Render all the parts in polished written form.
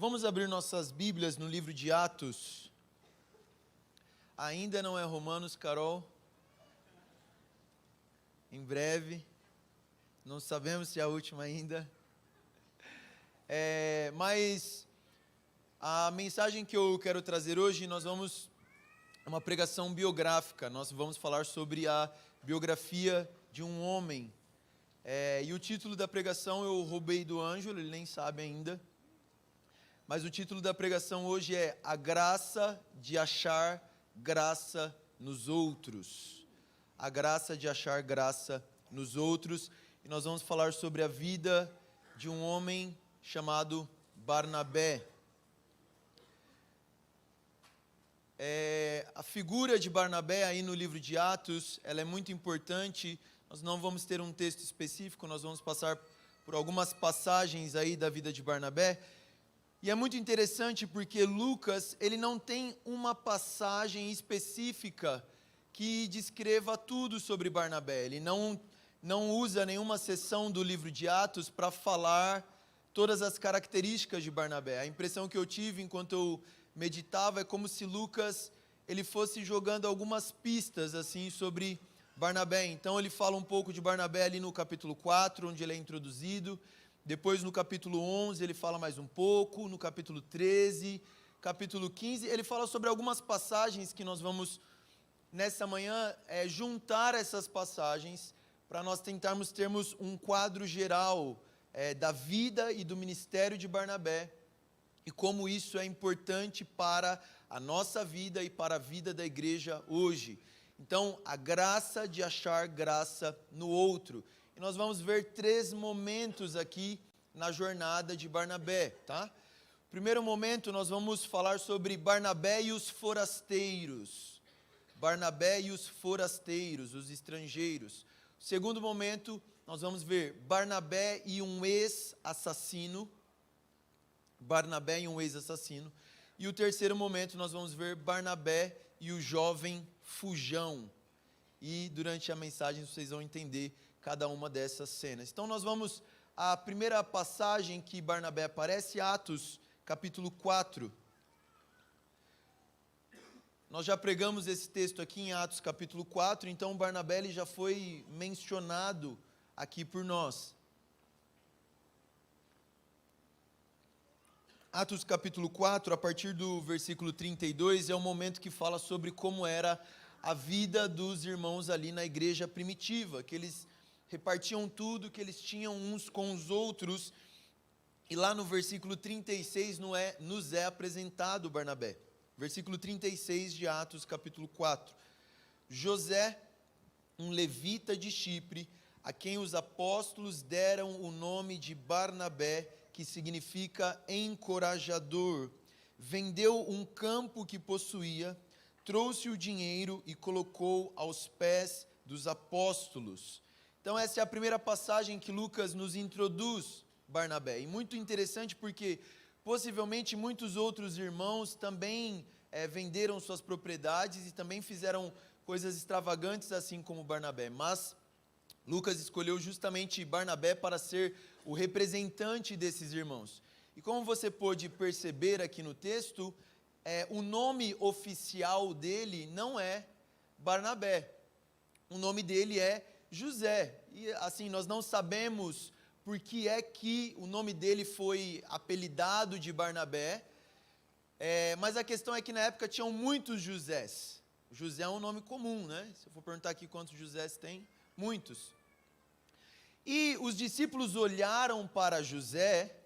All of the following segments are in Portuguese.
Vamos abrir nossas Bíblias no livro de Atos. Ainda não é Romanos, Carol. Em breve. Não sabemos se é a última ainda. Mas a mensagem que eu quero trazer hoje, uma pregação biográfica. Nós vamos falar sobre a biografia de um homem. E o título da pregação eu roubei do Ângelo, ele nem sabe ainda. Mas o título da pregação hoje é A Graça de Achar Graça nos Outros. A graça de achar graça nos outros. E nós vamos falar sobre a vida de um homem chamado Barnabé. A figura de Barnabé aí no livro de Atos, ela é muito importante. Nós não vamos ter um texto específico, nós vamos passar por algumas passagens aí da vida de Barnabé. E é muito interessante porque Lucas, ele não tem uma passagem específica que descreva tudo sobre Barnabé. Ele não usa nenhuma seção do livro de Atos para falar todas as características de Barnabé. A impressão que eu tive enquanto eu meditava é como se Lucas ele fosse jogando algumas pistas assim sobre Barnabé. Então ele fala um pouco de Barnabé ali no capítulo 4, onde ele é introduzido. Depois no capítulo 11 ele fala mais um pouco, no capítulo 13, capítulo 15, ele fala sobre algumas passagens que nós vamos, nessa manhã, juntar essas passagens para nós termos um quadro geral da vida e do ministério de Barnabé e como isso é importante para a nossa vida e para a vida da igreja hoje. Então, a graça de achar graça no outro. E nós vamos ver 3 momentos aqui na jornada de Barnabé, tá? Primeiro momento, nós vamos falar sobre Barnabé e os forasteiros. Barnabé e os forasteiros, os estrangeiros. Segundo momento, nós vamos ver Barnabé e um ex-assassino. Barnabé e um ex-assassino. E o terceiro momento, nós vamos ver Barnabé e o jovem fujão. E durante a mensagem vocês vão entender cada uma dessas cenas. Então a primeira passagem que Barnabé aparece, Atos, capítulo 4. Nós já pregamos esse texto aqui em Atos, capítulo 4, então Barnabé ele já foi mencionado aqui por nós. Atos, capítulo 4, a partir do versículo 32, é o momento que fala sobre como era a vida dos irmãos ali na igreja primitiva, que eles repartiam tudo que eles tinham uns com os outros, e lá no versículo 36 nos é apresentado Barnabé. Versículo 36 de Atos, capítulo 4. José, um levita de Chipre, a quem os apóstolos deram o nome de Barnabé, que significa encorajador, vendeu um campo que possuía, trouxe o dinheiro e colocou aos pés dos apóstolos. Então essa é a primeira passagem que Lucas nos introduz Barnabé. E muito interessante porque possivelmente muitos outros irmãos também venderam suas propriedades e também fizeram coisas extravagantes assim como Barnabé. Mas Lucas escolheu justamente Barnabé para ser o representante desses irmãos. E como você pôde perceber aqui no texto, o nome oficial dele não é Barnabé. O nome dele é José. E assim, nós não sabemos por que é que o nome dele foi apelidado de Barnabé, mas a questão é que na época tinham muitos Josés. José é um nome comum, né? Se eu for perguntar aqui quantos Josés tem, muitos. E os discípulos olharam para José,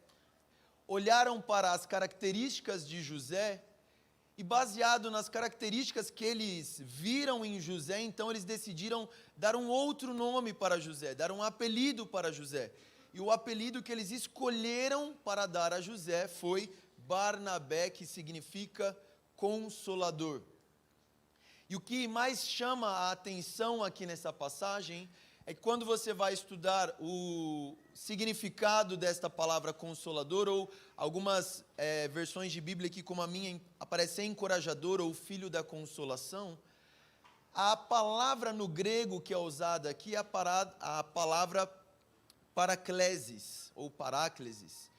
olharam para as características de José, e baseado nas características que eles viram em José, então eles decidiram dar um outro nome para José, dar um apelido para José. E o apelido que eles escolheram para dar a José foi Barnabé, que significa consolador. E o que mais chama a atenção aqui nessa passagem é que quando você vai estudar o significado desta palavra consolador, ou algumas versões de Bíblia aqui, como a minha, aparece encorajador ou filho da consolação, a palavra no grego que é usada aqui é a palavra paraclesis, ou paráclesis.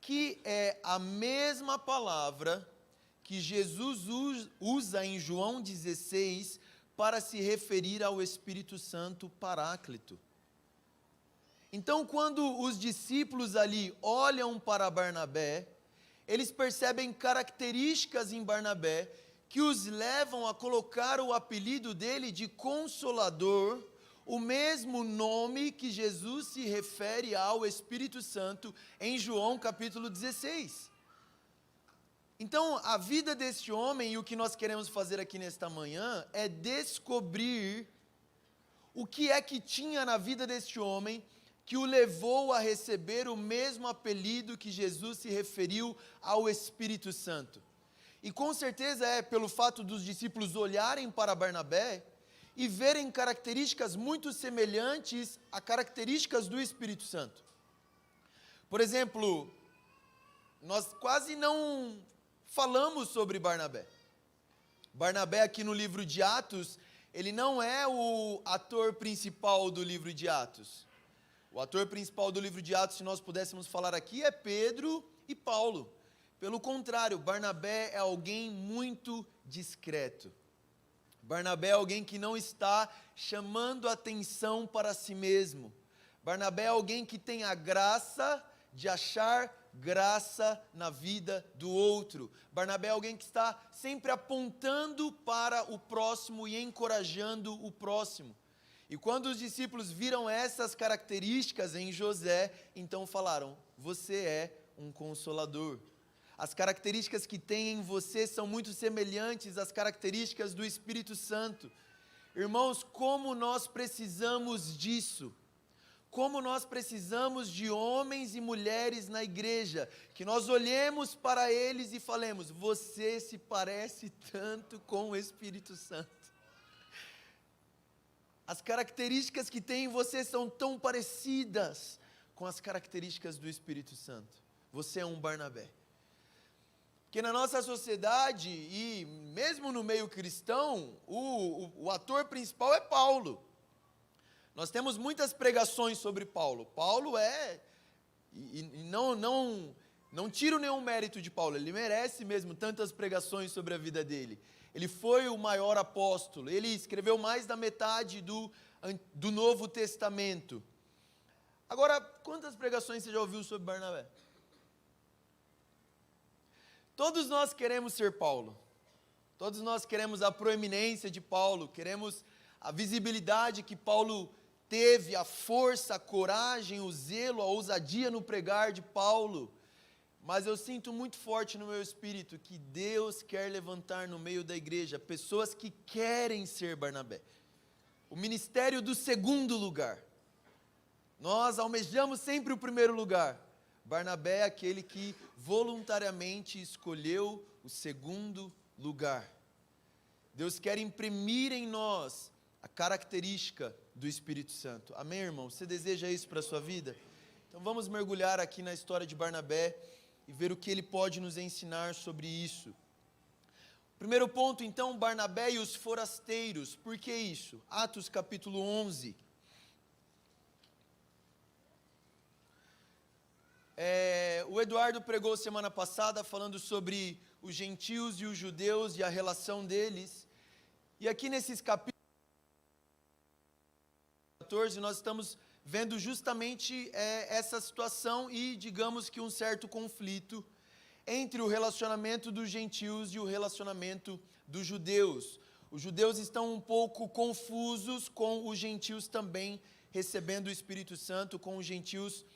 que é a mesma palavra que Jesus usa em João 16 para se referir ao Espírito Santo Paráclito. Então, quando os discípulos ali olham para Barnabé, eles percebem características em Barnabé que os levam a colocar o apelido dele de Consolador, o mesmo nome que Jesus se refere ao Espírito Santo em João capítulo 16. Então, a vida deste homem, e o que nós queremos fazer aqui nesta manhã, é descobrir o que é que tinha na vida deste homem que o levou a receber o mesmo apelido que Jesus se referiu ao Espírito Santo. E com certeza é pelo fato dos discípulos olharem para Barnabé e verem características muito semelhantes a características do Espírito Santo. Por exemplo, nós quase não falamos sobre Barnabé. Barnabé aqui no livro de Atos, ele não é o ator principal do livro de Atos. O ator principal do livro de Atos, se nós pudéssemos falar aqui, é Pedro e Paulo. Pelo contrário, Barnabé é alguém muito discreto. Barnabé é alguém que não está chamando atenção para si mesmo. Barnabé é alguém que tem a graça de achar graça na vida do outro. Barnabé é alguém que está sempre apontando para o próximo e encorajando o próximo. E quando os discípulos viram essas características em José, então falaram: você é um consolador. As características que tem em você são muito semelhantes às características do Espírito Santo. Irmãos, como nós precisamos disso? Como nós precisamos de homens e mulheres na igreja, que nós olhemos para eles e falemos: você se parece tanto com o Espírito Santo. As características que tem em você são tão parecidas com as características do Espírito Santo. Você é um Barnabé. Porque na nossa sociedade, e mesmo no meio cristão, o ator principal é Paulo. Nós temos muitas pregações sobre Paulo. Paulo não tiro nenhum mérito de Paulo, ele merece mesmo tantas pregações sobre a vida dele. Ele foi o maior apóstolo, ele escreveu mais da metade do Novo Testamento. Agora, quantas pregações você já ouviu sobre Barnabé? Todos nós queremos ser Paulo, todos nós queremos a proeminência de Paulo, queremos a visibilidade que Paulo teve, a força, a coragem, o zelo, a ousadia no pregar de Paulo. Mas eu sinto muito forte no meu espírito que Deus quer levantar no meio da igreja pessoas que querem ser Barnabé. O ministério do segundo lugar. Nós almejamos sempre o primeiro lugar. Barnabé é aquele que voluntariamente escolheu o segundo lugar. Deus quer imprimir em nós a característica do Espírito Santo. Amém, irmão? Você deseja isso para a sua vida? Então vamos mergulhar aqui na história de Barnabé e ver o que ele pode nos ensinar sobre isso. Primeiro ponto, então, Barnabé e os forasteiros. Por que isso? Atos capítulo 11. O Eduardo pregou semana passada falando sobre os gentios e os judeus e a relação deles. E aqui nesses capítulos 14 nós estamos vendo justamente essa situação e digamos que um certo conflito entre o relacionamento dos gentios e o relacionamento dos judeus. Os judeus estão um pouco confusos com os gentios também recebendo o Espírito Santo, com os gentios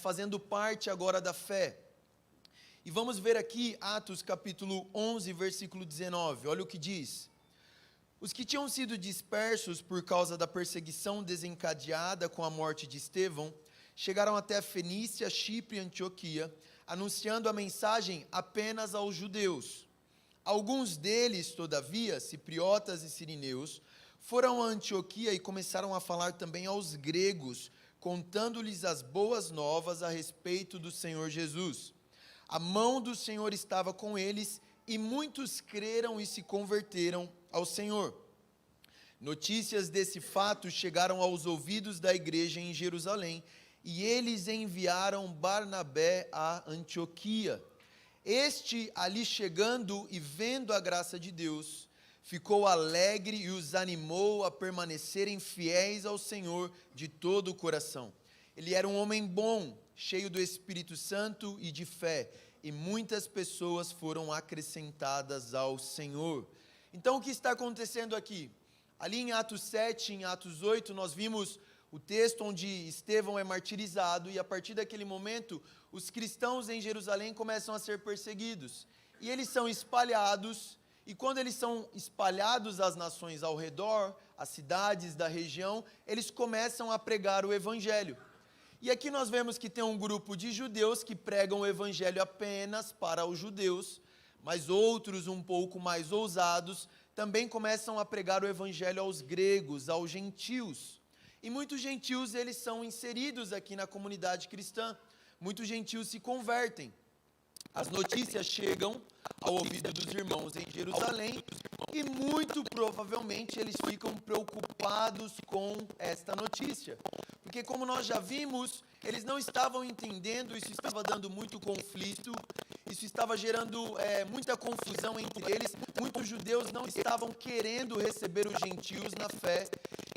fazendo parte agora da fé. E vamos ver aqui Atos capítulo 11, versículo 19, olha o que diz. Os que tinham sido dispersos por causa da perseguição desencadeada com a morte de Estevão, chegaram até a Fenícia, Chipre e Antioquia, anunciando a mensagem apenas aos judeus. Alguns deles, todavia, cipriotas e sirineus, foram a Antioquia e começaram a falar também aos gregos, contando-lhes as boas novas a respeito do Senhor Jesus. A mão do Senhor estava com eles e muitos creram e se converteram ao Senhor. Notícias desse fato chegaram aos ouvidos da igreja em Jerusalém e eles enviaram Barnabé a Antioquia. Este, ali chegando e vendo a graça de Deus, ficou alegre e os animou a permanecerem fiéis ao Senhor de todo o coração. Ele era um homem bom, cheio do Espírito Santo e de fé, e muitas pessoas foram acrescentadas ao Senhor. Então, o que está acontecendo aqui? Ali em Atos 7, em Atos 8, nós vimos o texto onde Estevão é martirizado, e a partir daquele momento, os cristãos em Jerusalém começam a ser perseguidos. E eles são espalhados, e quando eles são espalhados às nações ao redor, às cidades da região, eles começam a pregar o evangelho. E aqui nós vemos que tem um grupo de judeus que pregam o evangelho apenas para os judeus, mas outros um pouco mais ousados também começam a pregar o evangelho aos gregos, aos gentios. E muitos gentios eles são inseridos aqui na comunidade cristã. Muitos gentios se convertem. As notícias chegam ao ouvido dos irmãos em Jerusalém e muito provavelmente eles ficam preocupados com esta notícia. Porque como nós já vimos, eles não estavam entendendo, isso estava dando muito conflito, isso estava gerando muita confusão entre eles. Muitos judeus não estavam querendo receber os gentios na fé.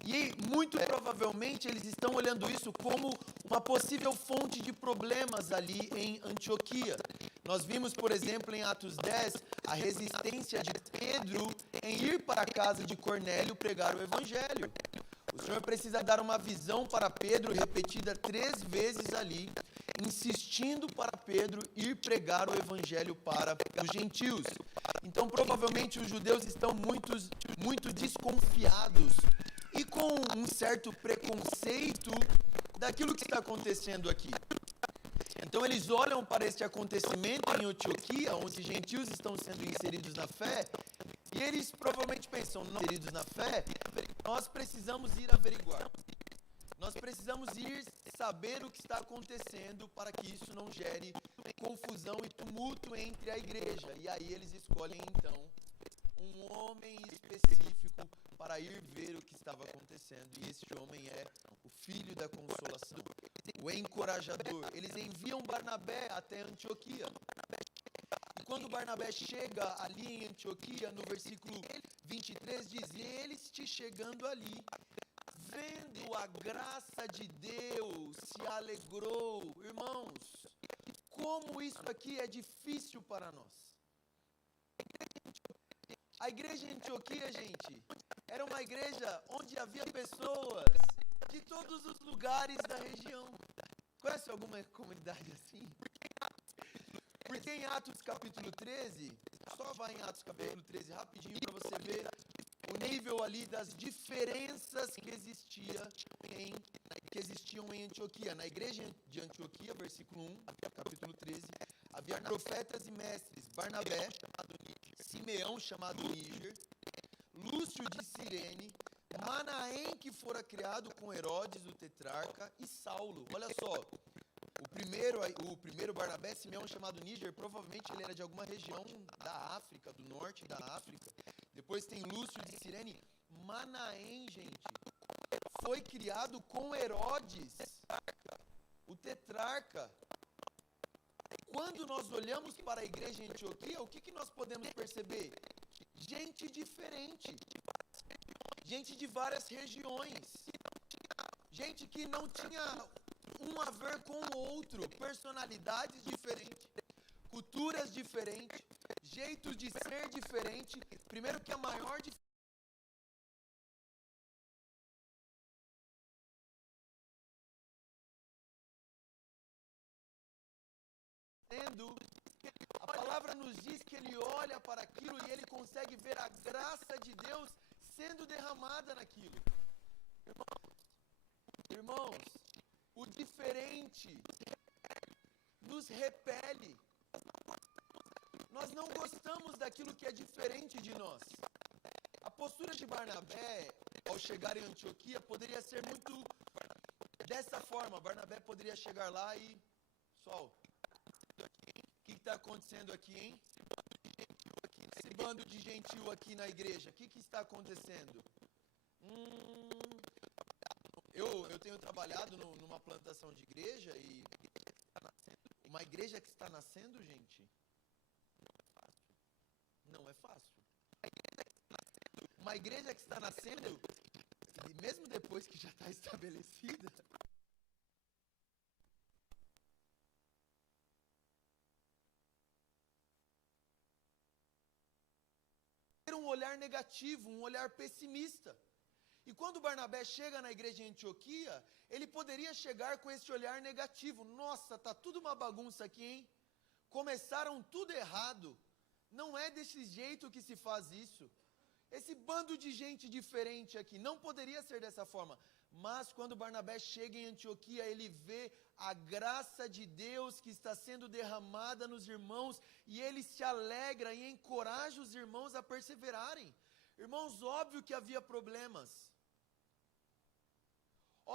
E muito provavelmente eles estão olhando isso como uma possível fonte de problemas ali em Antioquia. Nós vimos, por exemplo, em Atos 10, a resistência de Pedro em ir para a casa de Cornélio pregar o evangelho. O Senhor precisa dar uma visão para Pedro, repetida 3 vezes ali, insistindo para Pedro ir pregar o evangelho para os gentios. Então, provavelmente, os judeus estão muito desconfiados e com um certo preconceito daquilo que está acontecendo aqui. Então eles olham para este acontecimento em Antioquia, onde gentios estão sendo inseridos na fé, e eles provavelmente pensam, não, inseridos na fé, nós precisamos averiguar. Nós precisamos ir saber o que está acontecendo para que isso não gere confusão e tumulto entre a igreja. E aí eles escolhem então específico para ir ver o que estava acontecendo. E este homem é o filho da consolação, o encorajador. Eles enviam Barnabé até Antioquia. E quando Barnabé chega ali em Antioquia, no versículo 23 diz: "E eles te chegando ali, vendo a graça de Deus, se alegrou." Irmãos, como isso aqui é difícil para nós. A igreja em Antioquia, gente, era uma igreja onde havia pessoas lugares da região. Conhece alguma comunidade assim? Porque em Atos capítulo 13, só vai em Atos capítulo 13 rapidinho para você ver o nível ali das diferenças que existiam em Antioquia. Na igreja de Antioquia, versículo 1, capítulo 13, havia profetas e mestres: Barnabé, Simeão, chamado Níger, Lúcio de Cirene, Manaém, que fora criado com Herodes, o tetrarca, e Saulo. Olha só, o primeiro Barnabé, Simeão, chamado Níger, provavelmente ele era de alguma região da África, do norte da África. Depois tem Lúcio de Cirene. Manaém, gente, foi criado com Herodes, o tetrarca. Quando nós olhamos para a igreja em Antioquia, o que nós podemos perceber? Gente diferente, gente de várias regiões, gente que não tinha um a ver com o outro, personalidades diferentes, culturas diferentes, jeitos de ser diferente. Primeiro que a maior diferença nos repele. Nós não gostamos daquilo que é diferente de nós. A postura de Barnabé, ao chegar em Antioquia, poderia ser muito dessa forma. Barnabé poderia chegar lá e... Pessoal, o que está acontecendo aqui, hein? Esse bando de gentil aqui na igreja, o que está acontecendo? Eu tenho trabalhado numa plantação de igreja. igreja que está nascendo, gente, não é fácil. Uma igreja que está nascendo, e mesmo depois que já está estabelecida, ter um olhar negativo, um olhar pessimista. E quando Barnabé chega na igreja em Antioquia, ele poderia chegar com esse olhar negativo. Nossa, tá tudo uma bagunça aqui, hein? Começaram tudo errado. Não é desse jeito que se faz isso. Esse bando de gente diferente aqui, não poderia ser dessa forma. Mas quando Barnabé chega em Antioquia, ele vê a graça de Deus que está sendo derramada nos irmãos, e ele se alegra e encoraja os irmãos a perseverarem. Irmãos, óbvio que havia problemas.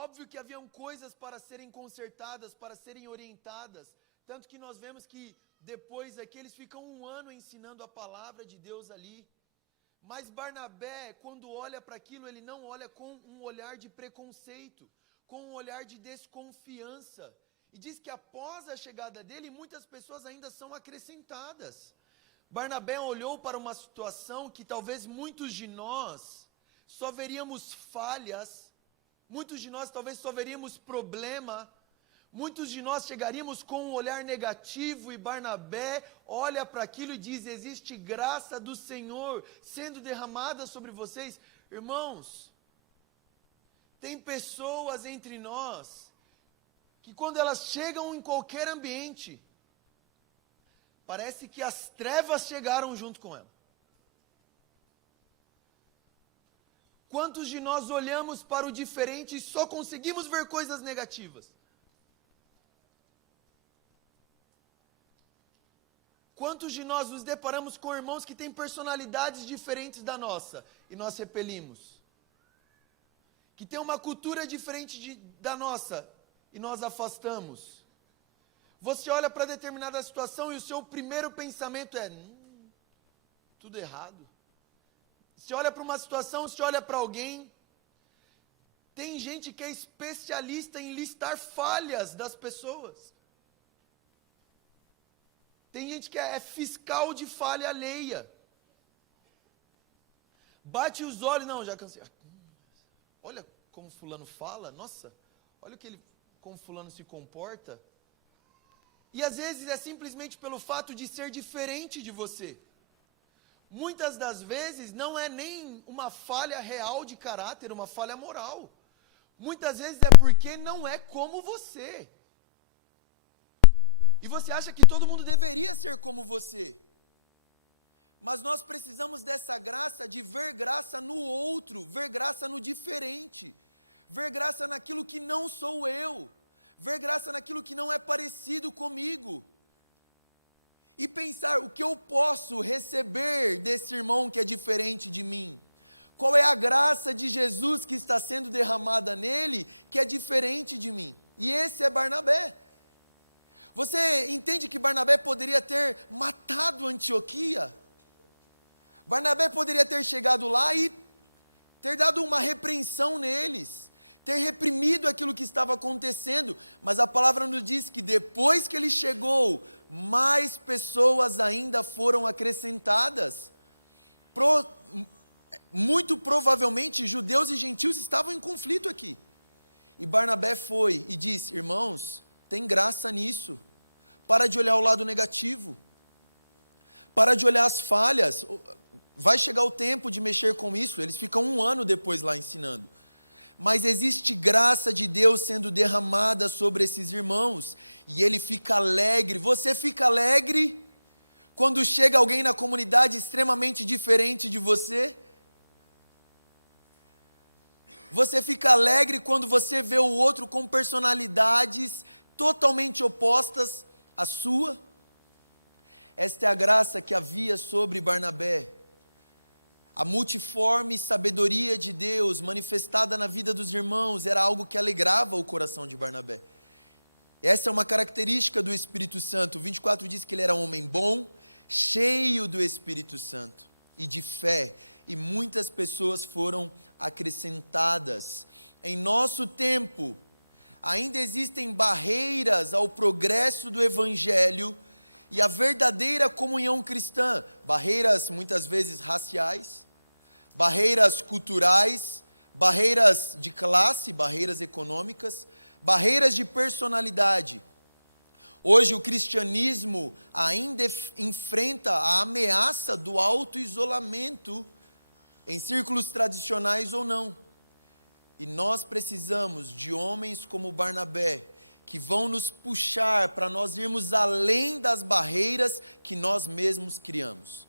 Óbvio que haviam coisas para serem consertadas, para serem orientadas. Tanto que nós vemos que depois aqui eles ficam 1 ano ensinando a palavra de Deus ali. Mas Barnabé, quando olha para aquilo, ele não olha com um olhar de preconceito, com um olhar de desconfiança. E diz que após a chegada dele, muitas pessoas ainda são acrescentadas. Barnabé olhou para uma situação que talvez muitos de nós só veríamos falhas, muitos de nós talvez só veríamos problema, muitos de nós chegaríamos com um olhar negativo, e Barnabé olha para aquilo e diz: existe graça do Senhor sendo derramada sobre vocês. Irmãos, tem pessoas entre nós que quando elas chegam em qualquer ambiente, parece que as trevas chegaram junto com ela. Quantos de nós olhamos para o diferente e só conseguimos ver coisas negativas? Quantos de nós nos deparamos com irmãos que têm personalidades diferentes da nossa e nós repelimos? Que tem uma cultura diferente da nossa e nós afastamos? Você olha para determinada situação e o seu primeiro pensamento é: tudo errado. Você olha para uma situação, você olha para alguém. Tem gente que é especialista em listar falhas das pessoas. Tem gente que é fiscal de falha alheia. Bate os olhos, não, já cansei. Olha como fulano fala, nossa, olha como fulano se comporta. E às vezes é simplesmente pelo fato de ser diferente de você. Muitas das vezes não é nem uma falha real de caráter, uma falha moral. Muitas vezes deveria ser como você. Mas nós precisamos dessa graça de ver graça no outro, ver graça no diferente, ver graça naquilo que não sou eu, ver graça naquilo que não é parecido comigo. E pensar o que eu posso receber desse irmão que é diferente de mim. Qual é a graça de Jesus que está sendo derramada nele, que é diferente de mim. E esse é Barnabé. Você entende que Barnabé poderia ter matado Antioquia? Barnabé poderia ter chegado lá e ter dado uma repreensão neles, ter reprimido aquilo que estava acontecendo, mas a palavra nos diz que depois que ele chegou, mais pessoas ainda foram acrescentadas. Muito provavelmente judeus e gentios estavam em conflito aqui. E Barnabé foi e disse: irmãos, tem graça nisso. Para de olhar o lado negativo. Para de olhar as falhas. Vai chegar o tempo de mexer com isso. Eles ficam 1 ano depois lá ensinando. Mas existe graça de Deus sendo derramada sobre esses irmãos. E ele fica alegre. Você fica alegre quando chega alguém na comunidade extremamente diferente de você? Você fica alegre quando você vê o outro com personalidades totalmente opostas à sua? Esta é a graça que havia sobre Barnabé. A multiforme sabedoria de Deus manifestada na vida dos irmãos era algo que alegrava o coração de Barnabé. Essa é uma característica do Espírito Santo. O 24 diz que ele era um homem bom, cheio do Espírito Santo e de fé, e muitas pessoas foram acrescentadas. Em nosso tempo, ainda existem barreiras ao progresso do evangelho e à verdadeira comunhão cristã. Barreiras muitas vezes raciais, barreiras culturais, barreiras de classe, barreiras econômicas, barreiras de personalidade. Hoje o cristianismo ainda enfrenta a ameaça do auto-isolamento, em círculos tradicionais ou não. E nós precisamos de homens como Barnabé, que vão nos puxar para nós irmos além das barreiras que nós mesmos criamos.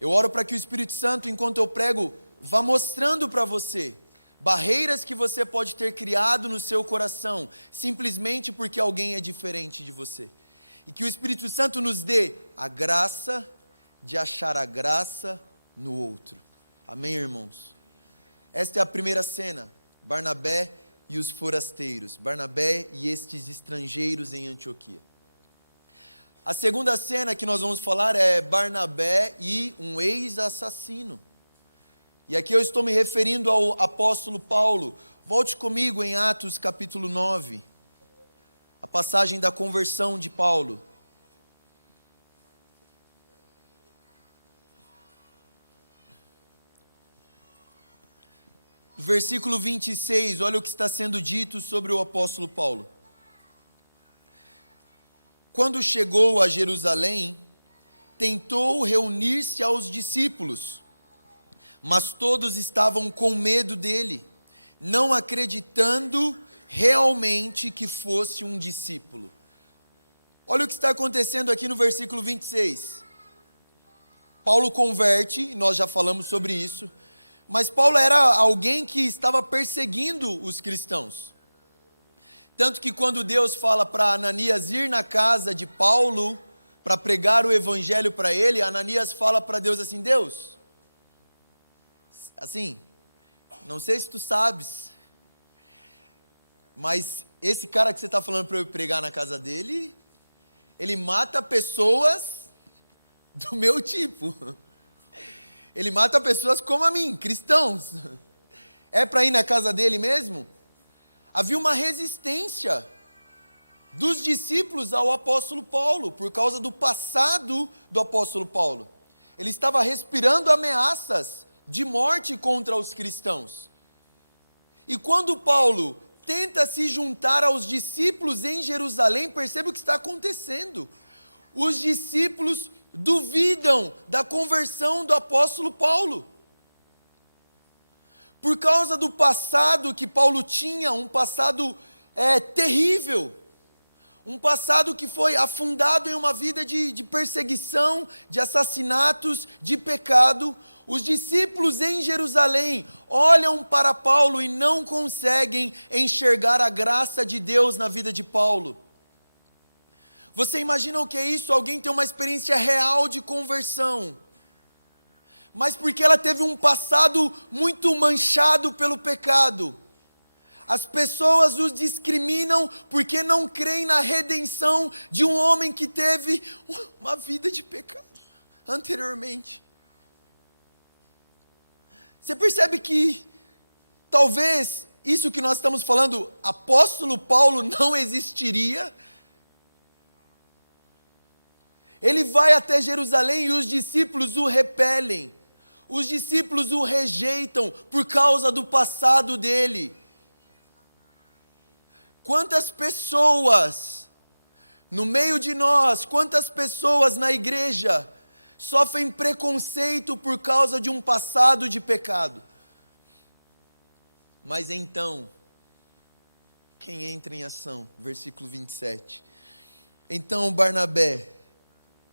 Eu oro para que o Espírito Santo, enquanto eu prego, vá mostrando para você barreiras que você pode ter criado no seu coração, simplesmente porque alguém é diferente de você. E que o Espírito Santo nos dê a graça de achar a graça no outro. Amém, irmãos? Esta é a primeira cena, Barnabé e os forasteiros, Barnabé e estes estrangeiros em Antioquia. A segunda cena que nós vamos falar é Barnabé e um ex-assassino. E aqui eu estou me referindo ao apóstolo Paulo. Volte comigo em Atos capítulo 9, a passagem da conversão de Paulo. Versículo 26, olha o que está sendo dito sobre o apóstolo Paulo. Quando chegou a Jerusalém, tentou reunir-se aos discípulos, mas todos estavam com medo dele, não acreditando realmente que fosse um discípulo. Olha o que está acontecendo aqui no versículo 26. Paulo converte, nós já falamos sobre isso, mas Paulo era alguém que estava perseguindo os cristãos. Tanto que quando Deus fala para Ananias ir na casa de Paulo para pregar o evangelho para ele, Ananias fala para Deus assim: Deus, assim, não sei se tu sabes, mas esse cara que você está falando para eu pregar na casa dele, ele mata pessoas do meu tipo. Ele mata pessoas como a mim, cristãos. É para ir na casa dele mesmo? Havia uma resistência dos discípulos ao apóstolo Paulo, por causa do passado do apóstolo Paulo. Ele estava respirando ameaças de morte contra os cristãos. E quando Paulo tenta se juntar aos discípulos em Jerusalém, percebe o que está acontecendo. Os discípulos duvidam da conversão do apóstolo Paulo. Por causa do passado que Paulo tinha, um passado terrível, um passado que foi afundado em uma vida de perseguição, de assassinatos, de pecado. Os discípulos em Jerusalém olham para Paulo e não conseguem enxergar a graça de Deus na vida de Paulo. Você imagina o que é isso? Alguém tem uma experiência real de conversão, mas porque ela teve um passado muito manchado pelo pecado, as pessoas os discriminam porque não creem na redenção de um homem que teve uma vida de pecado anteriormente. Você percebe que talvez isso que nós estamos falando, apóstolo Paulo não existiria? Ele vai até Jerusalém e os discípulos o repelem. Os discípulos o rejeitam por causa do passado dele. Quantas pessoas no meio de nós, quantas pessoas na igreja sofrem preconceito por causa de um passado de pecado? Mas então, quem entra em ação? Versículo 27. Então Barnabé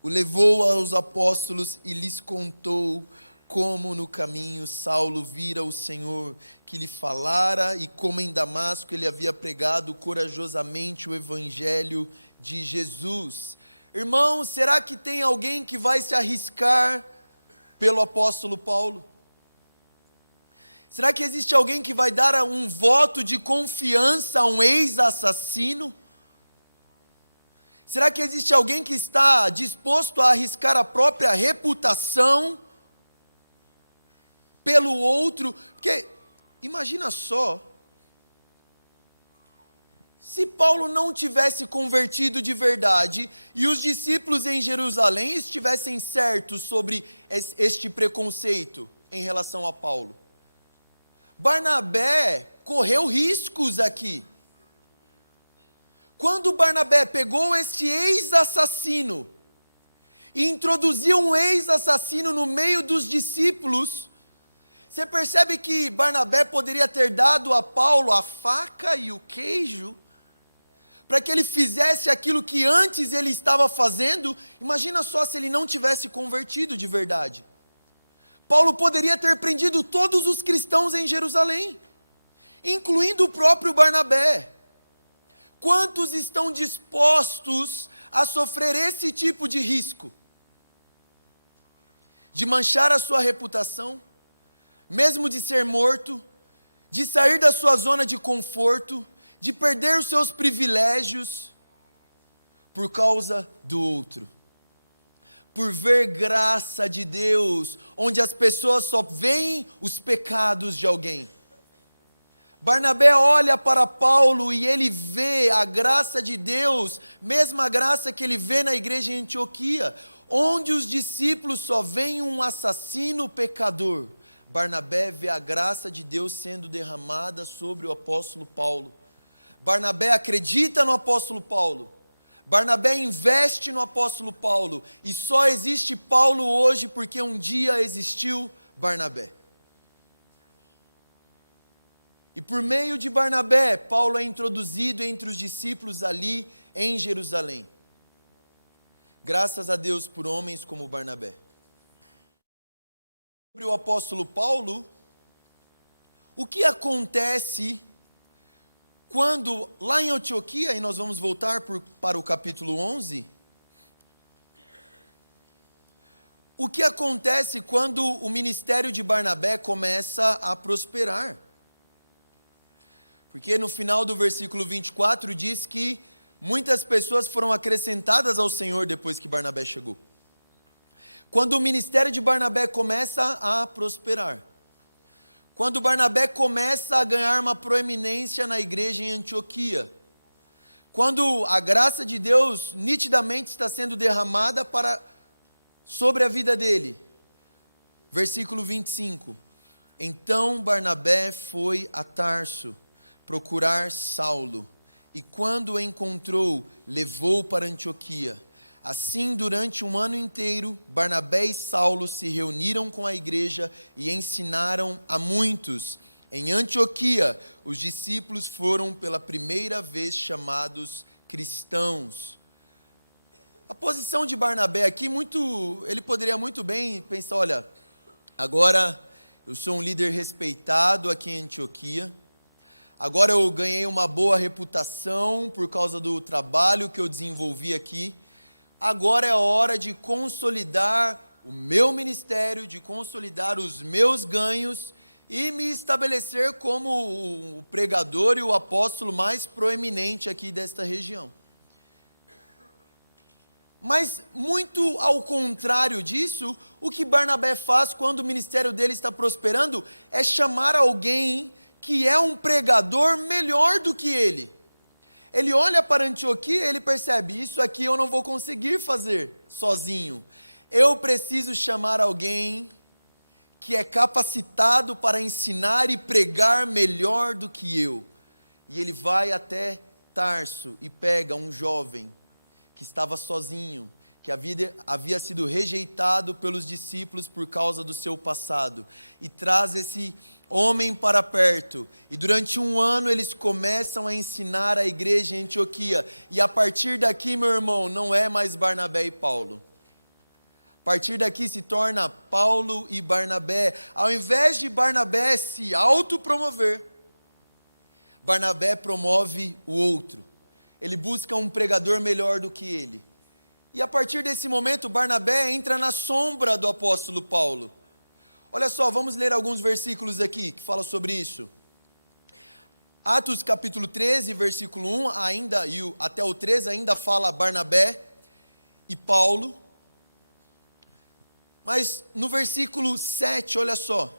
o levou aos apóstolos e lhes contou como no caminho Saulo vira o Senhor, que lhe falara, e como em Damasco ele havia pregado corajosamente o evangelho de Jesus. Irmãos, será que tem alguém que vai se arriscar pelo apóstolo Paulo? Será que existe alguém que vai dar um voto de confiança a um ex-assassino? Será que existe alguém que está disposto a arriscar a própria reputação pelo outro? Porque, imagina só, Se Paulo não tivesse convertido de verdade e os discípulos em Jerusalém estivessem certos sobre este preconceito em relação a Paulo, Barnabé correu riscos aqui. Quando Barnabé pegou este ex-assassino e introduziu um ex-assassino no meio dos discípulos, você percebe que Barnabé poderia ter dado a Paulo a faca e o queijo para que ele fizesse aquilo que antes ele estava fazendo. Imagina só se ele não tivesse convertido de verdade. Paulo poderia ter prendido todos os cristãos em Jerusalém, incluindo o próprio Barnabé. Quantos estão dispostos a sofrer esse tipo de risco? De manchar a sua reputação, mesmo de ser morto, de sair da sua zona de conforto, de perder os seus privilégios, por causa do outro. Por ver graça de Deus, onde as pessoas só veem os pecados de alguém. Barnabé olha para Paulo e ele vê a graça de Deus, mesma graça que ele vê na igreja em Antioquia, onde os discípulos só veem um assassino pecador. Barnabé vê a graça de Deus sendo derramada sobre o apóstolo Paulo. Barnabé acredita no apóstolo Paulo. Barnabé investe no apóstolo Paulo. E só existe Paulo hoje porque um dia existiu Barnabé. E por meio de Barnabé, Paulo é introduzido entre os discípulos ali em Jerusalém. Graças a Deus por homens como Barnabé. Sobre o apóstolo Paulo, o que acontece quando, lá em Antioquia, e nós vamos voltar para o capítulo 11, o que acontece quando o ministério de Barnabé começa a prosperar? Porque no final do versículo 24 diz que muitas pessoas foram acrescentadas ao Senhor depois que Barnabé chegou. Quando o ministério de Barnabé começa a prosperar, quando Barnabé começa a ganhar uma proeminência na igreja em Antioquia, quando a graça de Deus nitidamente está sendo derramada sobre a vida dele. Versículo 25. Então Barnabé foi a Tarso procurar Saulo, e quando o encontrou, levou para Antioquia. Assim, durante um ano inteiro, Barnabé e Saulo se reuniram com a igreja e ensinaram a muitos. Em Antioquia, os discípulos foram pela primeira vez chamados cristãos. A posição de Barnabé aqui, ele poderia muito bem pensar, olha, agora eu sou um líder respeitado aqui em Antioquia, agora eu ganhei uma boa reputação por causa do trabalho que eu desenvolvi aqui, agora é a hora de consolidar o meu ministério, de consolidar os meus ganhos e me estabelecer como o pregador e o apóstolo mais proeminente aqui desta região. Mas, muito ao contrário disso, o que Barnabé faz quando o ministério dele está prosperando é chamar alguém que é um pregador melhor do que ele. Ele olha para Antioquia e ele percebe, isso aqui eu não vou conseguir fazer sozinho. Eu preciso chamar alguém que é capacitado para ensinar e pregar melhor do que eu. E ele vai até Tarso e pega um jovem que estava sozinho, que havia sido rejeitado pelos discípulos por causa do seu passado, e traz esse homem para perto, e durante um ano eles começam a ensinar a igreja em Antioquia, e a partir daqui, meu irmão, não é mais Barnabé e Paulo, a partir daqui se torna Paulo e Barnabé. Ao invés de Barnabé se autopromover, Barnabé promove o outro, ele busca um pregador melhor do que ele, e a partir desse momento Barnabé entra na sombra do apóstolo Paulo. Olha só, vamos ler alguns versículos aqui que falam sobre isso. Atos capítulo 13, versículo 1, até o 13 ainda fala Barnabé e Paulo. Mas no versículo 7, olha só.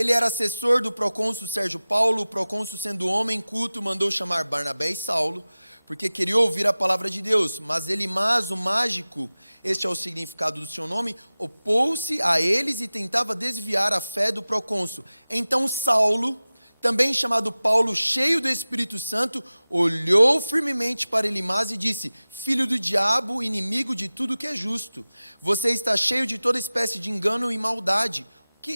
Ele era assessor do procônsul Sérgio Paulo. O procônsul, sendo homem culto, mandou chamar Barnabé e Saulo, porque queria ouvir a palavra de Deus. Mas Elimas, o mágico, este é o significado do seu nome, opôs-se a eles e tentava desviar a fé do procônsul. Então Saulo, também chamado Paulo, cheio do Espírito Santo, olhou firmemente para Elimas e disse: filho do diabo, inimigo de tudo que é justo, você está cheio de toda espécie de engano e maldade.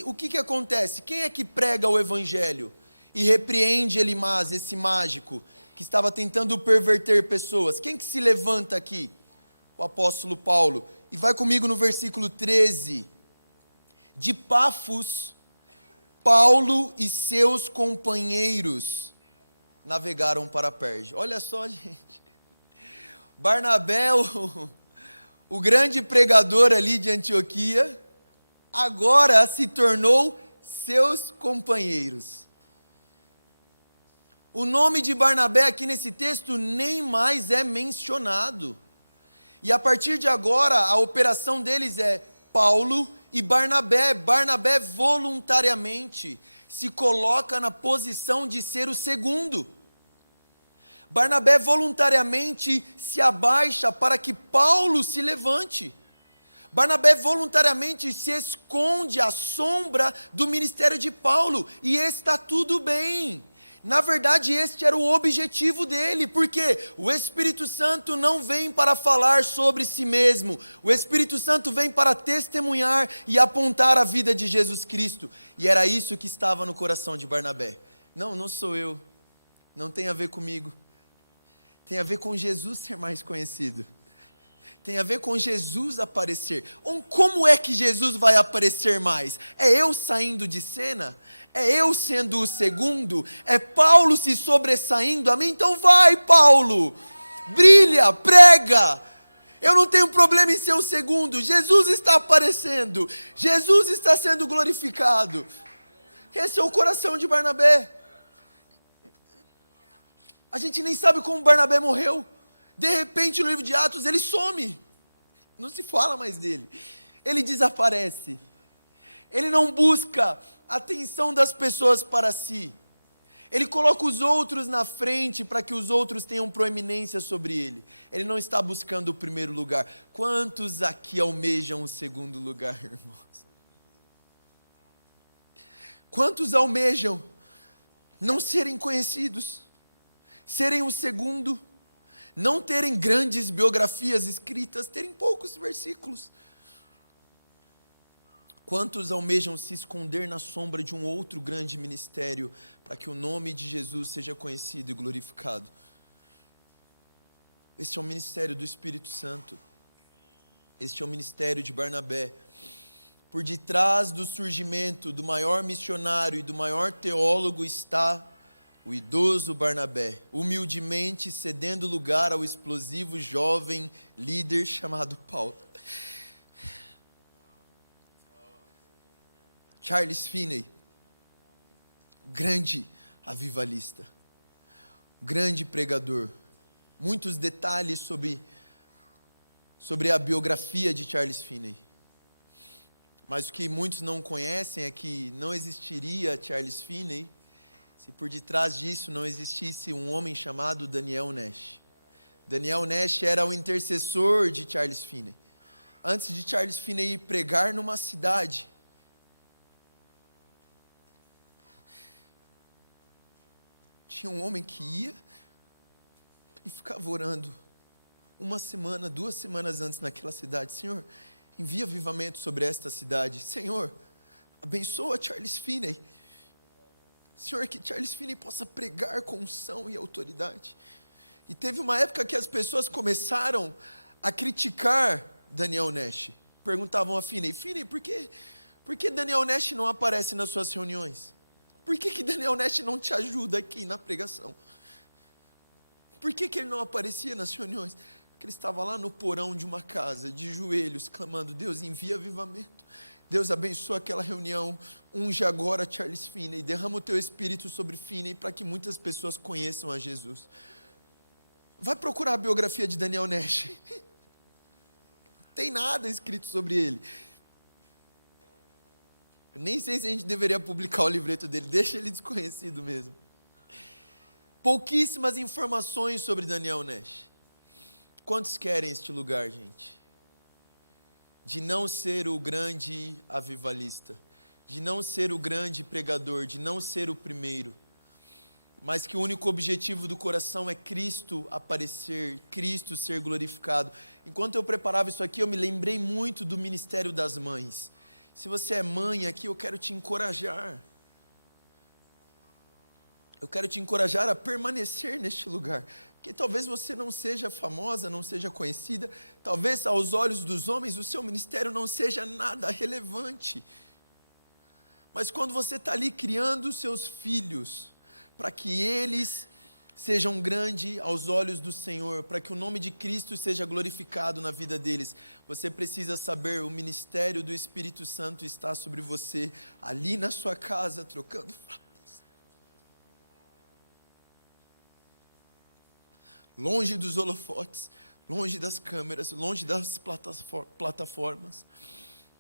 O que acontece? Quem é que prega o evangelho e repreende Elimas, esse mágico, que estava tentando perverter pessoas? Quem que se levanta aqui? O apóstolo Paulo. E vai comigo no versículo 13. De Pafos, Paulo e seus companheiros navegaram para a Pérgia. Olha só, gente. Barnabé, o grande pregador ali de Antioquia, agora se tornou seus companheiros. O nome de Barnabé aqui nesse texto nem mais é mencionado. E a partir de agora, a operação deles é Paulo e Barnabé. Barnabé voluntariamente se coloca na posição de ser o segundo. Barnabé voluntariamente se abaixa para que Paulo se levante. Barnabé voluntariamente se esconde à sombra do ministério de Paulo. E está tudo bem. Na verdade, este era o objetivo dele, porque o Espírito Santo não vem para falar sobre si mesmo, o Espírito Santo vem para testemunhar e apontar a vida de Jesus Cristo, e era isso que estava no coração de Barnabé. Não sou eu, não tem a ver comigo, tem a ver com Jesus ser mais conhecido, tem a ver com Jesus aparecer. Como é que Jesus vai aparecer mais? É eu saindo de cena? É eu sendo o segundo? É Paulo se sobressaindo a mim? Então vai, Paulo, brilha, prega. Eu não tenho problema em ser o segundo. Jesus está aparecendo, Jesus está sendo glorificado. Esse é o coração de Barnabé. A gente nem sabe como Barnabé morreu. De repente, no livro de Atos, ele some. Não se fala mais dele. Ele desaparece. Ele não busca a atenção das pessoas para si. Ele coloca os outros na frente para que os outros tenham proeminência sobre ele. Ele não está buscando o primeiro lugar. Quantos aqui almejam o segundo lugar, irmãos? Quantos almejam não serem conhecidos, serem o segundo, não terem grandes biografias escritas, terem poucos versículos? Quantos almejam se esconder na sombra de um outro grande ministério, para que o nome de Jesus seja conhecido e glorificado? Este é o ministério do Espírito Santo. Este é o ministério de Barnabé. Por detrás do surgimento do maior missionário e do maior teólogo está o idoso Barnabé, humildemente cedendo lugar ao explosivo jovem líder chamado Paulo. Charles Finney, grande avivalista, grande pregador. Muitos detalhes sobre a biografia de Charles Finney. Mas o que muitos não conhecem é que não existiria Charles Finney se por detrás disso não existisse um homem chamado Daniel Nash. Daniel Nash era o intercessor de Charles Finney. Antes de Charles Finney ir pregar numa cidade, tinha um homem que ia e ficava orando 1 semana, 2 semanas antes naquela cidade. Senhor, envia avivamento sobre esta cidade. Senhor, abençoa Charles Finney. Senhor, que Charles Finney possa pregar com unção e autoridade. E teve uma época que as pessoas começaram a criticar Daniel Nash. Perguntavam a Finney, por que Daniel Nash não aparece nas suas reuniões? Por que Daniel Nash não te ajuda aqui na pregação? Por que ele não aparecia nas reuniões? Porque ele estava lá no porão de uma casa, de joelhos, clamando: Deus, envia avivamento. Deus, abençoa aquela reunião. Unge agora Charles Finney. Derrama o teu espírito sobre Finney para que muitas pessoas conheçam a Jesus. Vai procurar a biografia de Daniel Nash. Não tem nada escrito sobre ele. Nem sei se a gente deveria publicar o livreto dele, deixa ele desconhecido mesmo. Pouquíssimas informações sobre Daniel Nash. Quantos querem este lugar, gente? De não ser o grande avivalista, de não ser o grande pregador, de não ser o primeiro, mas que o único objetivo do coração é Cristo aparecer, Cristo ser glorificado. Enquanto eu preparava isso aqui, eu me lembrei muito do ministério das mães. Se você é mãe aqui, eu quero te encorajar. Eu quero te encorajar a permanecer neste lugar. Porque talvez você não seja famosa, não seja conhecida. Talvez aos olhos dos homens o seu ministério não seja nada relevante. Mas quando você está ali criando os seus filhos, para que eles sejam grandes aos olhos do Senhor, para que o nome de Cristo seja glorificado na vida deles, você precisa saber, o ministério do Espírito Santo está sobre você, ali na sua casa, trocando frases. Longe dos holofotes, longe das câmeras, longe das plataformas,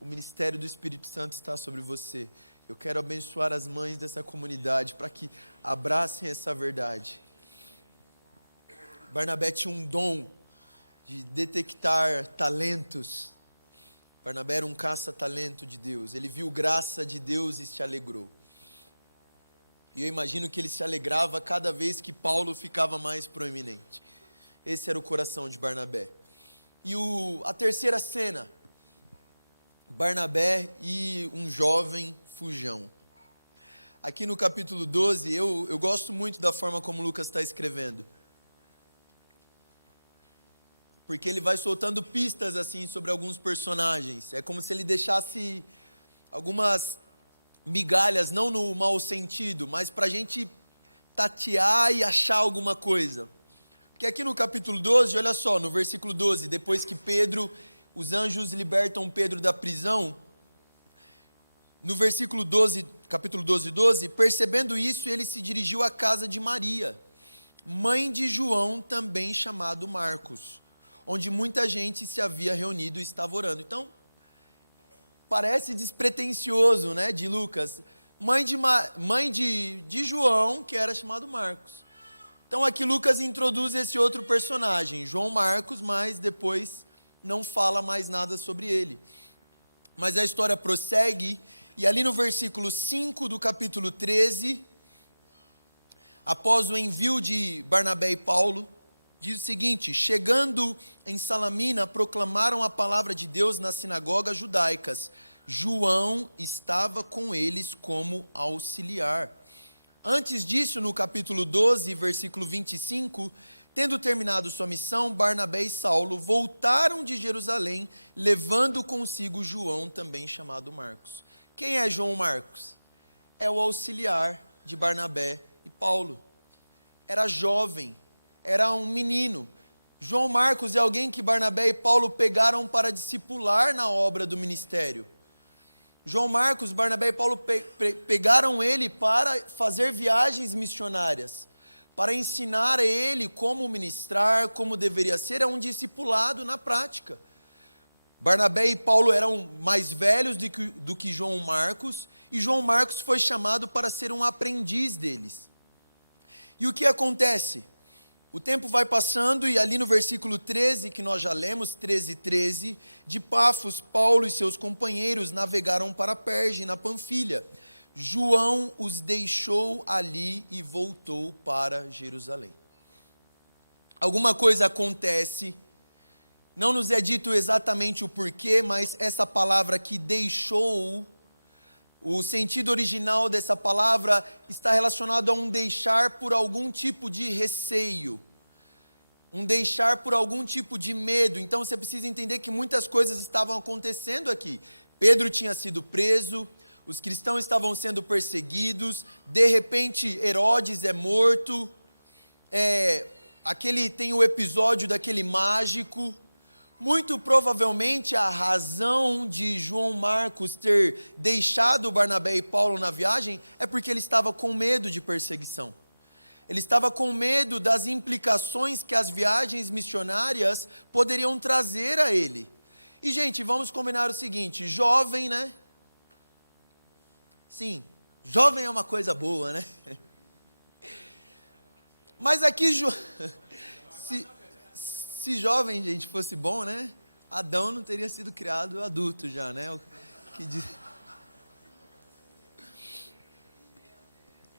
o ministério do Espírito Santo está sobre você. Eu quero abençoar as mães dessa comunidade para que abracem essa verdade. Barnabé tinha um dom de detectar talentos. Barnabé era um caça-talento de Deus. Ele viu graça de Deus e se alegrou. E eu imagino que ele se alegrava cada vez que Paulo ficava mais proeminente. Esse era o coração de Barnabé. E a terceira cena, Barnabé e um jovem fujão. Aqui no capítulo 12, eu gosto muito da forma como Lucas está escrevendo. Porque ele vai soltando pistas assim sobre alguns personagens. É como se ele deixasse algumas migalhas, não no mau sentido, mas para a gente tatear e achar alguma coisa. Porque aqui no capítulo 12, olha só, no versículo 12, depois que os anjos libertam Pedro da prisão, no versículo 12, capítulo 12, percebendo isso, ele se dirigiu à casa de Maria, mãe de João, também chamado Marcos, onde muita gente se havia reunido e estava orando. Então, parece despretensioso, né, de Lucas, mãe de João, que era chamado Marcos. Então aqui Lucas introduz esse outro personagem, João Marcos, mas depois não fala mais nada sobre ele. Mas a história prossegue, e ali no versículo 5 do capítulo 13, após o envio de Barnabé e Paulo, diz o seguinte: chegando em Salamina, proclamaram a palavra de Deus nas sinagogas judaicas. João estava com eles como auxiliar. Antes disso, no capítulo 12, versículo 25, tendo terminado sua missão, Barnabé e Saulo voltaram de Jerusalém, levando consigo João, também chamado Marcos. Quem é João Marcos? É o auxiliar de Barnabé e Paulo. Era jovem, era um menino. João Marcos é alguém que Barnabé e Paulo pegaram para discipular na obra do ministério. João Marcos, Barnabé e Paulo pegaram ele para fazer viagens missionárias, para ensinar a ele como ministrar, como deveria ser, é um discipulado na prática. Barnabé e Paulo eram mais velhos do que João Marcos, e João Marcos foi chamado para ser um aprendiz deles. E o que acontece? O tempo vai passando e ali no versículo 13, que nós já lemos, 13, de Pafos, Paulo e seus companheiros navegaram para Perge, na Panfilha. João os deixou ali e voltou para Jerusalém. Alguma coisa acontece, não nos é dito exatamente o porquê, mas essa palavra que deixou, o sentido original dessa palavra está relacionado a um deixar por algum tipo de receio, um deixar por algum tipo de medo. Então você precisa entender que muitas coisas estavam acontecendo aqui. Pedro tinha sido preso, os cristãos estavam sendo perseguidos, de repente Herodes é morto, tem o episódio daquele mágico. Muito provavelmente a razão de João Marcos ter deixado Barnabé e Paulo na viagem é porque ele estava com medo de perseguição. Ele estava com medo das implicações que as viagens missionárias poderiam trazer a ele. E, gente, vamos combinar o seguinte: jovem, né? Sim, jovem é uma coisa boa, né? Mas aqui, se jovem, gente, fosse bom, né? Adão não teria sido criado adulto já, né?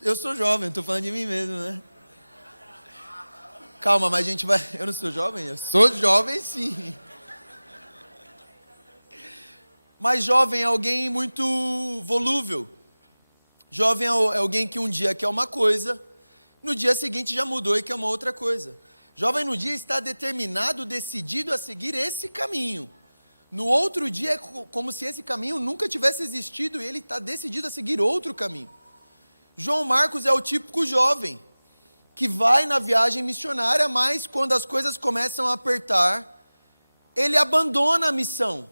Eu sou jovem, estou falando de mim mesmo, né? Calma, mas a gente vai... Eu não sou jovem? Eu sou jovem, sim. Mas jovem é alguém muito volúvel. Jovem é alguém que um dia quer uma coisa, no dia seguinte já mudou e quer uma outra coisa. Jovem no dia está determinado, decidido a seguir esse caminho. No outro dia é como se esse caminho nunca tivesse existido e ele está decidido a seguir outro caminho. João Marcos é o típico jovem que vai na viagem missionária, mas quando as coisas começam a apertar, ele abandona a missão.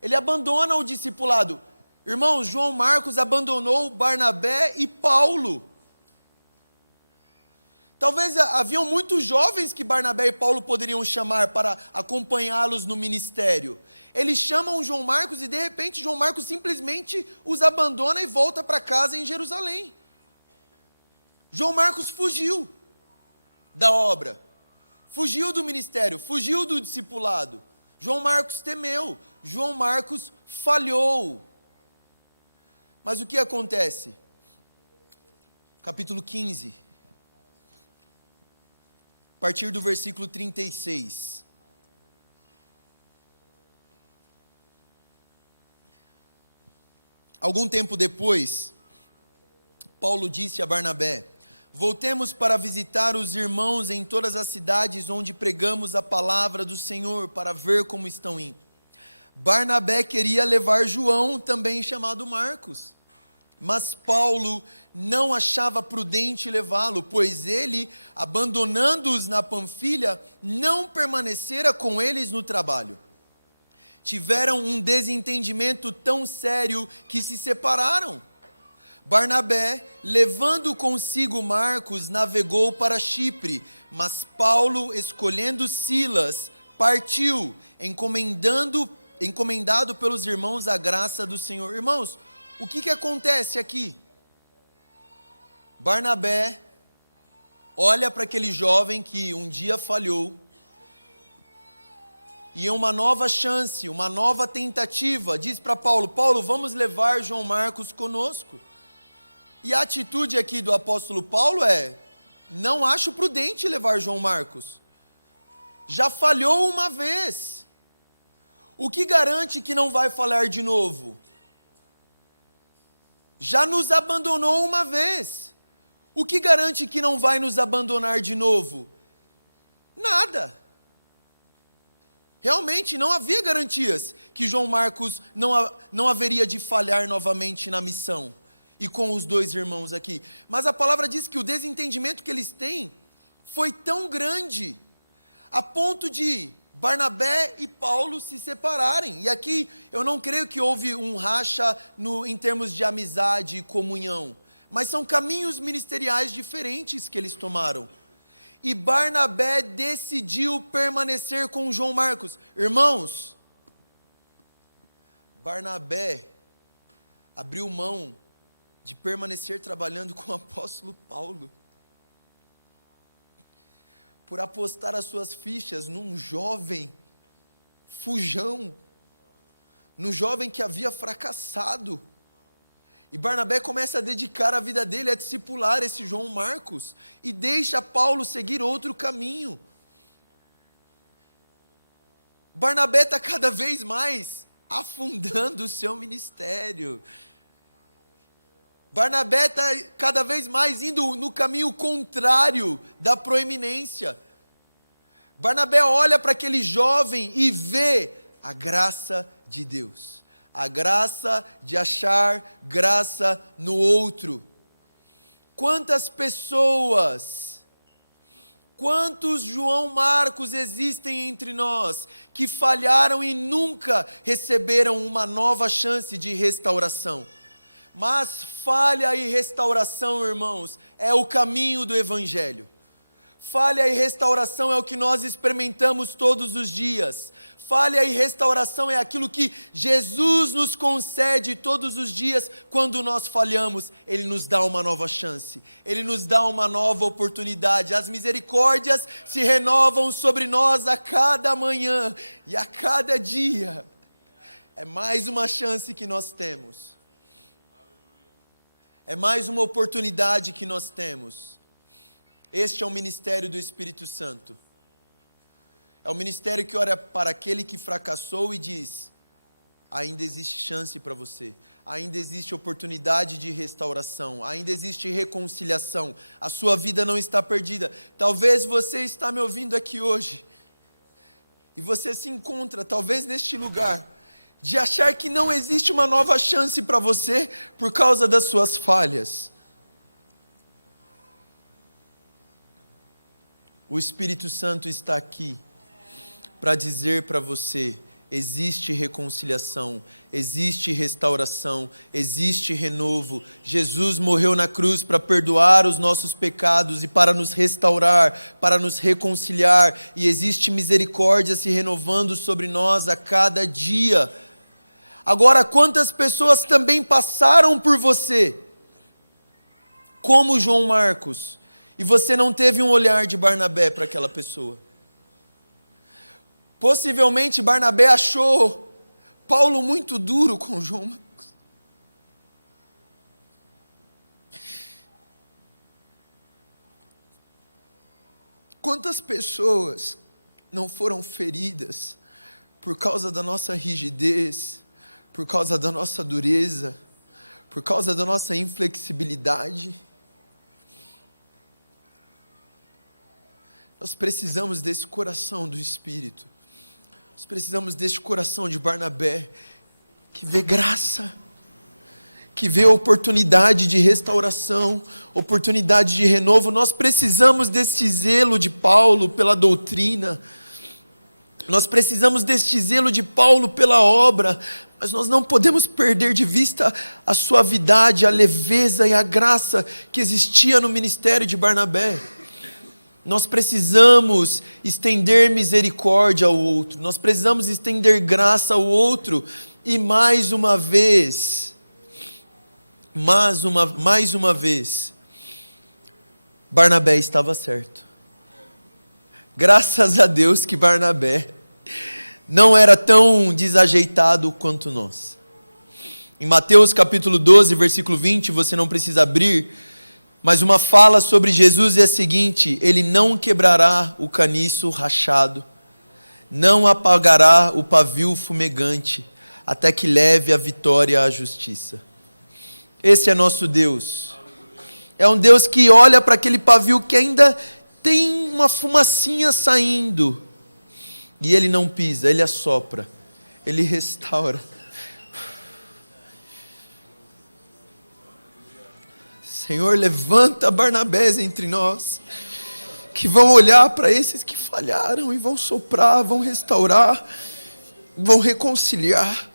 Ele abandona o discipulado. Irmãos, João Marcos abandonou Barnabé e Paulo. Talvez haviam muitos jovens que Barnabé e Paulo poderiam chamar para acompanhá-los no ministério. Eles chamam João Marcos e de repente João Marcos simplesmente os abandona e volta para casa em Jerusalém. João Marcos fugiu da obra, fugiu do ministério, fugiu do discipulado. João Marcos temeu, João Marcos falhou. Mas o que acontece? Capítulo 15. A partir do versículo 36. Algum tempo depois, Paulo disse a Barnabé: voltemos para visitar os irmãos em todas as cidades onde pregamos a palavra do Senhor, para ver como estão indo. Barnabé queria levar João, também chamado Marcos. Mas Paulo não achava prudente levá-lo, pois ele, abandonando-os na Panfilha, não permanecera com eles no trabalho. Tiveram um desentendimento tão sério que se separaram. Barnabé, levando consigo Marcos, navegou para Chipre, mas Paulo, escolhendo Silas, partiu, encomendado pelos irmãos à graça do Senhor. Irmãos, o que acontece aqui? Barnabé olha para aquele jovem que um dia falhou, e uma nova chance, uma nova tentativa, diz para Paulo: Paulo, vamos levar João Marcos conosco. E a atitude aqui do apóstolo Paulo é: não acho prudente levar João Marcos. Já falhou uma vez. O que garante que não vai falhar de novo? Já nos abandonou uma vez. O que garante que não vai nos abandonar de novo? Nada. Realmente não havia garantias que João Marcos não haveria de falhar novamente na missão. E com os dois irmãos aqui. Mas a palavra diz que o desentendimento que eles têm foi tão grande, a ponto de Barnabé e Paulo se separarem. E aqui eu não creio que houve um racha em termos de amizade e comunhão. Mas são caminhos ministeriais diferentes que eles tomaram. E Barnabé decidiu permanecer com João Marcos. Irmãos, Barnabé abriu mão de permanecer trabalhando com o apóstolo Paulo, por apostar as suas fichas num jovem fujão, num jovem que havia fracassado. E Barnabé começa a dedicar a vida dele a discipular esse João Marcos, e deixa Paulo seguir outro caminho. Barnabé está cada vez mais afundando o seu ministério. Barnabé está cada vez mais indo no caminho contrário da proeminência. Barnabé olha para aquele jovem e vê a graça de Deus. A graça de achar graça no outro. Quantas pessoas, quantos João Marcos existem entre nós que falharam e nunca receberam uma nova chance de restauração? Mas falha e restauração, irmãos, é o caminho do Evangelho. Falha e restauração é o que nós experimentamos todos os dias. Falha e restauração é aquilo que Jesus nos concede todos os dias quando nós falhamos. Ele nos dá uma nova chance, Ele nos dá uma nova oportunidade. As misericórdias se renovam sobre nós a cada manhã e a cada dia. É mais uma chance que nós temos. É mais uma oportunidade que nós temos. Este é o ministério do Espírito Santo. É o ministério que olha para aquele que fracassou e diz: ainda existe chance para você, ainda existe oportunidade de restauração, ainda existe reconciliação, a sua vida não está perdida. Talvez você está me ouvindo aqui hoje, e você se encontra talvez neste lugar, de achar que não existe uma nova chance para você, por causa das suas falhas. O Espírito Santo está aqui, para dizer para você: existe reconciliação, existe restauração, existe renovo. Jesus morreu na cruz para perdoar os nossos pecados e para nos restaurar, para nos reconciliar, e existe misericórdia se renovando sobre nós a cada dia. Agora, quantas pessoas também passaram por você, como João Marcos, e você não teve um olhar de Barnabé para aquela pessoa? Possivelmente Barnabé achou Paulo muito duro com João Marcos. Quantas pessoas não foram feridas por causa da nossa rigidez, por causa da nossa dureza, por causa da nossa inflexibilidade? Nós precisamos desse coração do Espírito. Nós precisamos deste coração de Barnabé, que vê graça, que vê oportunidade de restauração, oportunidade de renovo. Nós precisamos deste zelo de Paulo pela doutrina. Nós precisamos deste zelo de Paulo pela obra, mas nós não podemos perder de vista a suavidade, a leveza e a graça que existia no ministério de Barnabé. Nós precisamos estender misericórdia ao outro, nós precisamos estender graça ao outro, e mais uma vez, Barnabé estava certo. Graças a Deus que Barnabé não era tão desajeitado quanto nós. Em Mateus capítulo 12, versículo 20, você não precisa abrir, mas uma fala sobre Jesus é a seguinte: ele não quebrará o caniço rachado, não apagará o pavio fumegante, até que leve a vitória à justiça. Esse é nosso Deus. É um Deus que olha para aquele pavio que ainda tem uma fumacinha saindo, e ele não pisa, ele assopra, ele restaura. Senhor, levanta Barnabés entre nós, que vão olhar para esses que falharam e vão soprar, vão restaurar, vão reconciliar.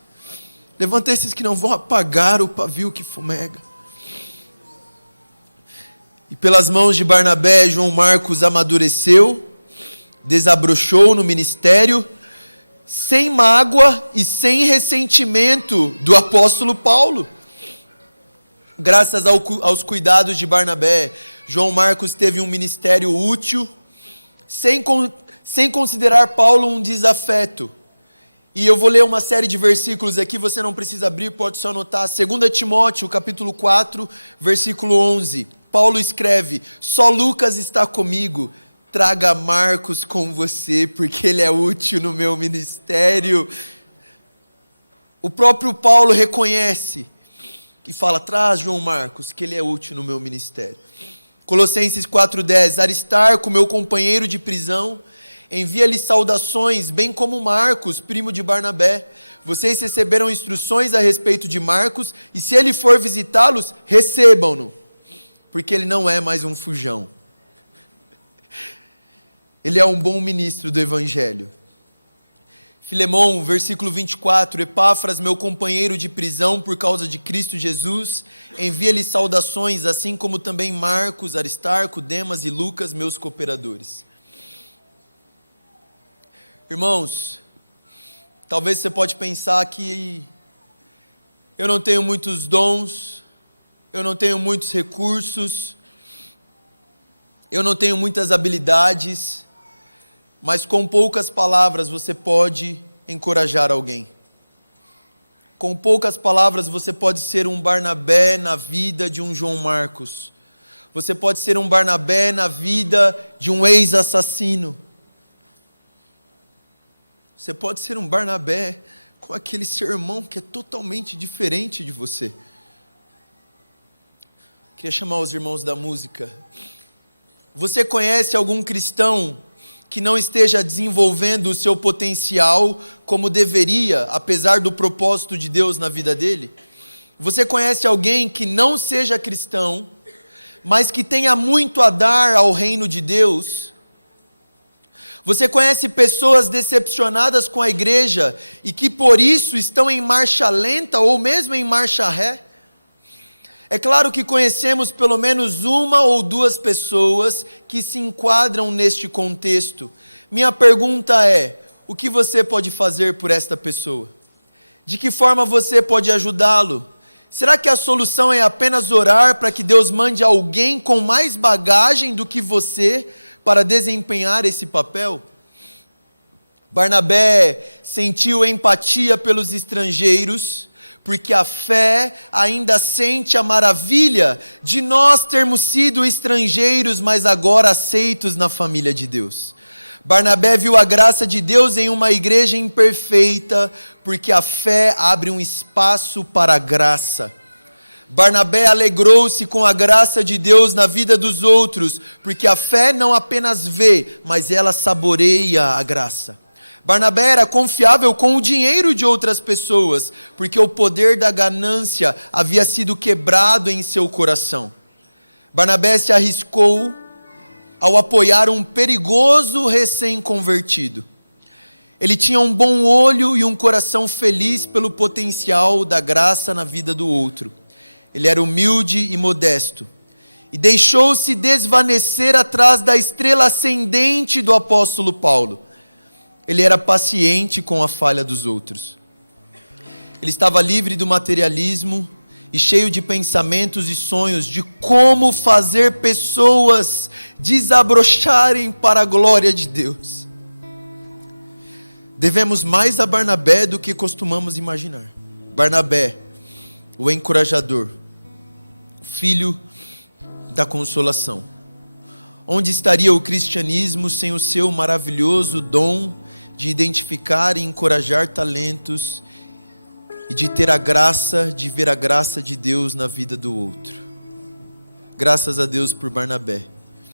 Levanta esses que não vão apagar o pavio que fumega. E pelas mãos de Barnabé, João Marcos amadureceu, desabrochou no ministério, sem mágoa e sem ressentimento do apóstolo Paulo. Graças aos cuidados de Barnabé, João Marcos teve um ministério útil, sem considerar Paulo um desafeto. E eu vou ler uma série de versículos aqui, você não precisa abrir, pode só anotar. 2 Timóteo, capítulo 4, versículo 11. Paulo escreve: só Lucas está comigo, traga Marcos com você, porque ele é útil no meu ministério. O próprio Paulo reconhece e fala: traz João Marcos, que ele é útil no meu ministério. Colossenses 4,10, Aristarco, meu companheiro de prisão, envia-lhe saudações, bem como Marcos, primo de Barnabé. Vocês receberam instruções a respeito de Marcos, e se ele for visitá-los, recebam-no, porque ele não é mais um fujão. Ele é um bom ministro do Evangelho. Filemão, versículo 24, Epáfras, meu companheiro de prisão por causa de Cristo Jesus, envia-lhe saudações, assim como também Marcos, Aristarco, Demas e Lucas, meus cooperadores. Irmãos, talvez você pode pensar que eu não tenho muitos dons, eu não tenho muitos recursos, eu não tenho muitas habilidades, mas com poucas palavras você pode encorajar alguém. Com poucas palavras você pode ser um Barnabé na vida de um João Marcos. Você pode ser um Barnabé na vida de um ex-assassino. Você pode ser um Barnabé com aquele seu irmão que é totalmente diferente de você. Queria chamar os irmãos da música. Você conhece algum cristão que não esteja desenvolvendo o seu potencial como deveria, apesar do propósito de Deus na vida dele? Você conhece alguém que não seja cristão, mas que tenha muito a dar ao reino de Deus? Você conhece pessoas decepcionadas com a igreja e que por isso estão em marcha lenta ou mesmo em marcha ré? É claro que conhecemos pelo menos uma ou duas pessoas que se enquadram neste contexto. Minha pergunta é: o que você pode fazer por esta pessoa? De que forma você pode ajudá-lo? Será que a solução é apenas orar para que Deus mande alguém com mais bagagem do que você para desempenhar esse papel? Barnabé sentiu empatia pelos estrangeiros, porque a fé ainda sente a maravilha de nós termos sido estrangeiros, mas agora aceitos na família de Deus. Barnabé viu a graça de Deus em uma igreja imperfeita, porque a fé abre um espaço para a graça. Barnabé alegrou-se com a graça de Deus na vida dos outros, porque a fé não apenas vê, mas ela saboreia a graça. Barnabé era confiável com o dinheiro de outras pessoas, porque o poder da ganância havia sido quebrado em seu coração. Barnabé se arriscou ao apoiar um perigoso recém-convertido. Ele tinha um bom olho e um coração feliz pelo potencial da graça na vida do outro. Ele era humilde e modesto, e deixou-se desvanecer atrás da estrela ascendente do apóstolo Paulo. Ele era paciente com a falha dos outros. Ele estava livre do materialismo e cheio de pensamentos e sonhos de como fazer pessoas desabrocharem para a glória de Deus. Devemos mais a Barnabé do que costumamos imaginar. Barnabé, o encorajador, filho da consolação. Onde estaria o cristianismo sem o seu maravilhoso dom de identificar e encorajar talentos e de ter a graça de ver a graça de Deus na vida do outro? Graças a Deus por Barnabé.